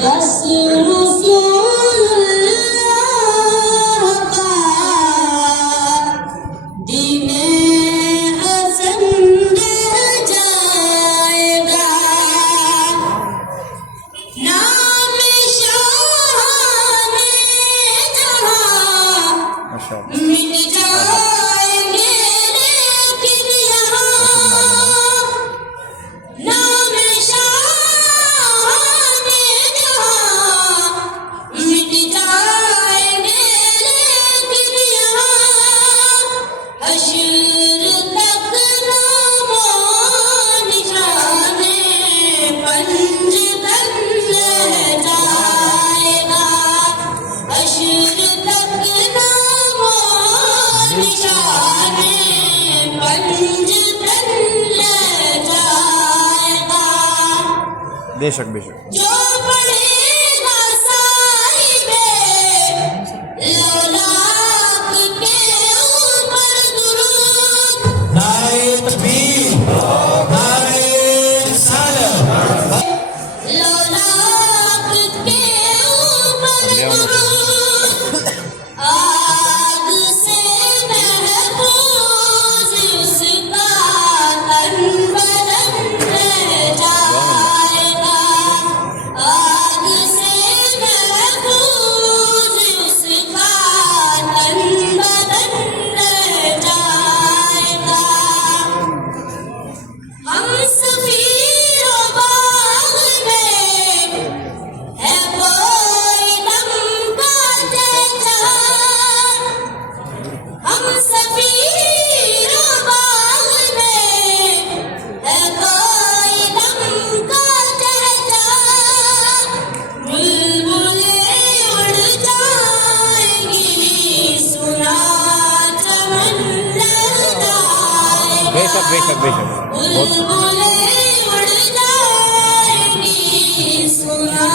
बस रसूलुल्लाह का दीने हसन रह जाएगा, नाम शाह-ए जहां मिट जाएंगे लेकिन यहाँ नाम शाह-ए जहां मिट जाएंगे लेकिन यहाँ हश्र तक नामो निशाने पंज तन रह जाएगा, हश्र तक नामो निशाने पंज तन रह जाएगा। बेशक बेशक जो पढ़ेगा साहिबे लौलाक के ऊपर दुरूद, नारे तकबीर, नारे रिसालत, लौलाक के ऊपर दुरूद, आग से महफूज उसका तन बुलंद रह जाएगा, आग से महफूज उसका तन बुलंद रह जाएगा। हम सफीरों बाग में है कोई दम का चहचहा, हम सफीरों बाग में है कोई दम का चहचहा, बुलबुलें उड़ जाएंगी सुना चमन लहराएगा, बेशक बेशक बेशक बहुत बुलबुलें उड़ जाएंगी सुना